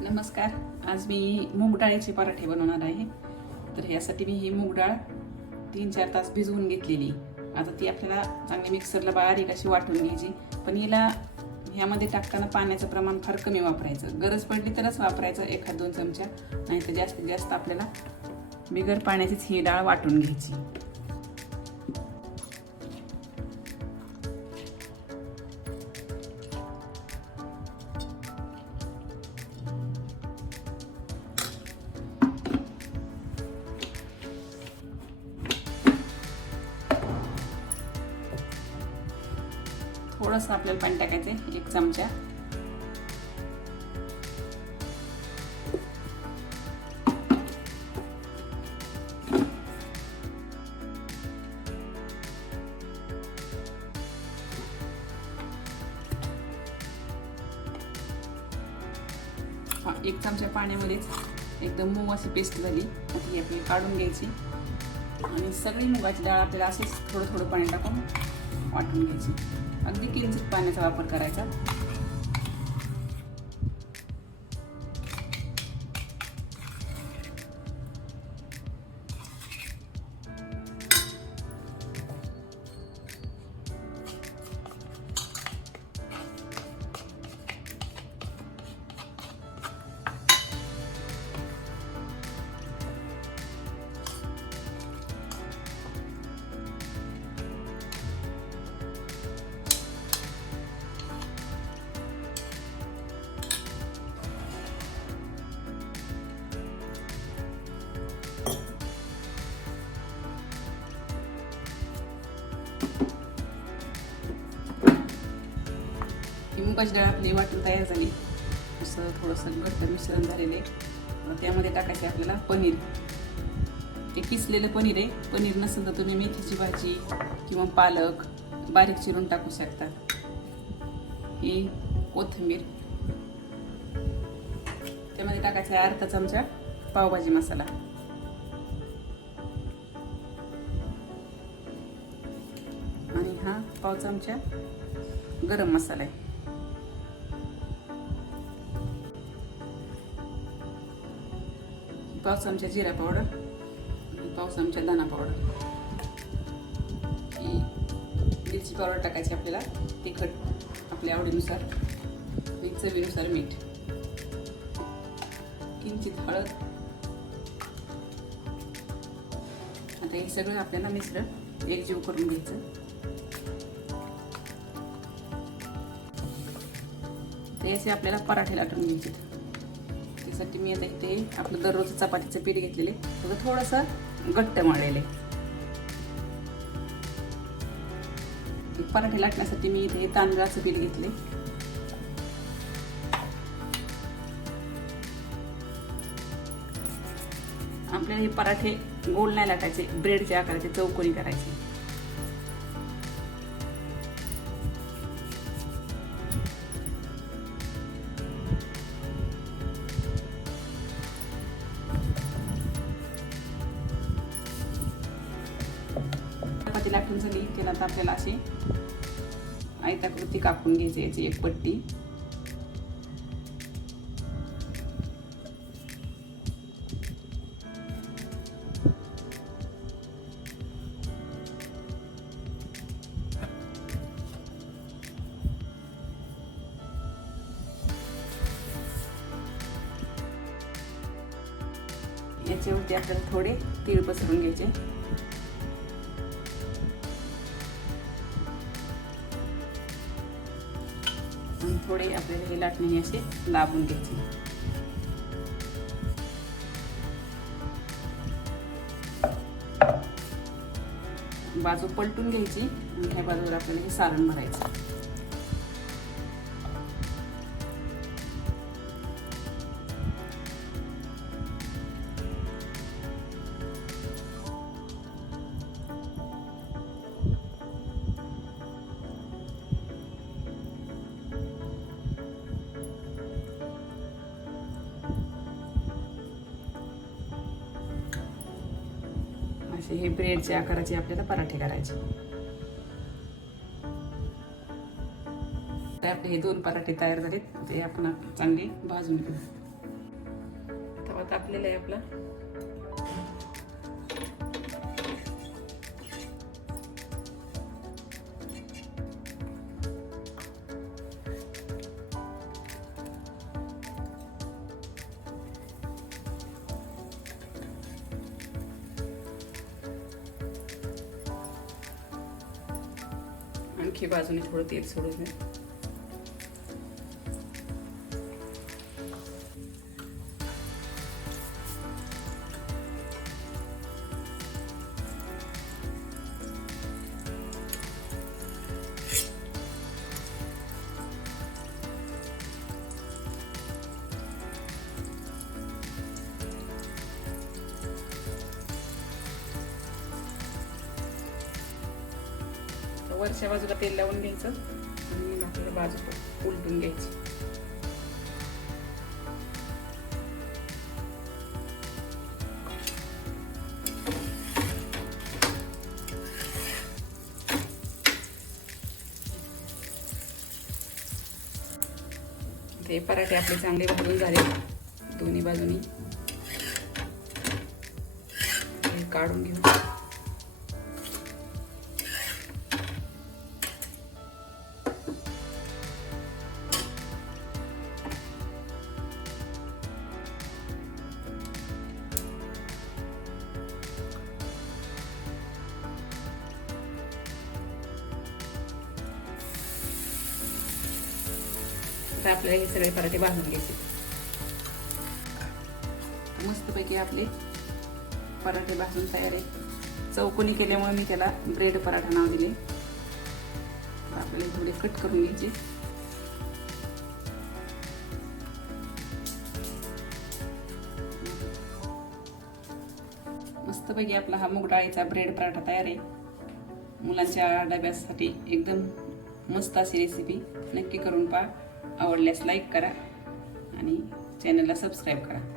नमस्कार. आज मी मूग डाळीचे पराठे बनवणार आहे. तर यासाठी मी ही मूग डाळ तीन चार तास भिजवून घेतलेली. आता ती आपल्याला चांगली मिक्सरला बारीक अशी वाटून घ्यायची. पण हिला ह्यामध्ये टाकताना पाण्याचं प्रमाण फार कमी वापरायचं. गरज पडली तरच वापरायचं एखाद दोन चमचा. नाही तर जास्तीत जास्त आपल्याला बिगर पाण्याचीच ही डाळ वाटून घ्यायची. थोडंसं आपल्याला पाणी टाकायचं आहे एक चमचा. एक चमचा पाण्यामध्येच एकदम मूग अशी पेस्ट झाली. ती आपली काढून घ्यायची. आणि सगळी मुगाची डाळ आपल्याला अशीच थोडं थोडं पाणी टाकून वाटून घ्यायची. अगदी किंचित पाण्याचा वापर करायचा. ही डाळ आपली वाटून तयार झाली. असं थोडंसं घट्ट मिश्रण झालेलं आहे. त्यामध्ये टाकायचे आपल्याला पनीर. ते किसलेलं पनीर आहे. पनीर नसेल तर तुम्ही मेथीची भाजी किंवा पालक बारीक चिरून टाकू शकता. ही कोथिंबीर. त्यामध्ये टाकायचा आहे अर्धा चमचा पावभाजी मसाला. आणि हा पाव चमचा गरम मसाला आहे. पाव चमचा जिरा पावडर पाव चमचा दाणा पावडर ही मिरची पावडर टाकायची आपल्याला तिखट आपल्या आवडीनुसार आणि चवीनुसार मीठ. किंचित हळद. आता हे सगळं आपल्याला मिश्रण एकजीव करून घ्यायचं. त्याचे आपल्याला पराठे लाटून घ्यायचे त्यासाठी मी आता इथे आपलं दररोज चपातीचं पीठ घेतलेले त्याचं थोडंसं घट्ट मळलेले पराठे लाटण्यासाठी मी इथे तांदळाचं पीठ घेतले आपल्याला हे पराठे गोल नाही लाटायचे ब्रेडचे आकाराचे चौकोनी करायचे. झाली. त्याला आता आपल्याला अशी आयताकृती कापून घ्यायची याची एक पट्टी. याच्यावरती आपल्याला थोडे तीळ पसरून घ्यायचे. आणि थोडे आपल्याला हे लाटणे असे दाबून घ्यायचे. बाजू पलटून घ्यायची आणि ह्या बाजूवर आपल्याला हे सारण भरायचं. असे हे ब्रेडचे आकाराचे आपल्याला पराठे करायचे. आपले हे दोन पराठे तयार झालेत. ते आपण चांगले भाजून घेऊ. तवा तापलेला आहे आपला आणखी बाजूने थोडं तेल सोडून वरच्या बाजूला तेल लावून घ्यायचं. आणि आपल्याला बाजू उलटून घ्यायची. ते पराठे आपले चांगले भाजून झाले. दोन्ही बाजूनी. हे काढून घेऊ. तर आपल्याला हे सगळे पराठे भाजून घ्यायचे. मस्तपैकी आपले पराठे भाजून तयार आहे चौकोनी केल्यामुळे मी त्याला ब्रेड पराठा नाव दिले. आपल्याला थोडे कट करून घ्यायचे. मस्तपैकी आपला हा मूग डाळीचा ब्रेड पराठा तयार आहे. मुलांच्या डब्यासाठी एकदम मस्त अशी रेसिपी नक्की करून पहा. आवडल्यास लाईक करा आणि चॅनलला सबस्क्राईब करा.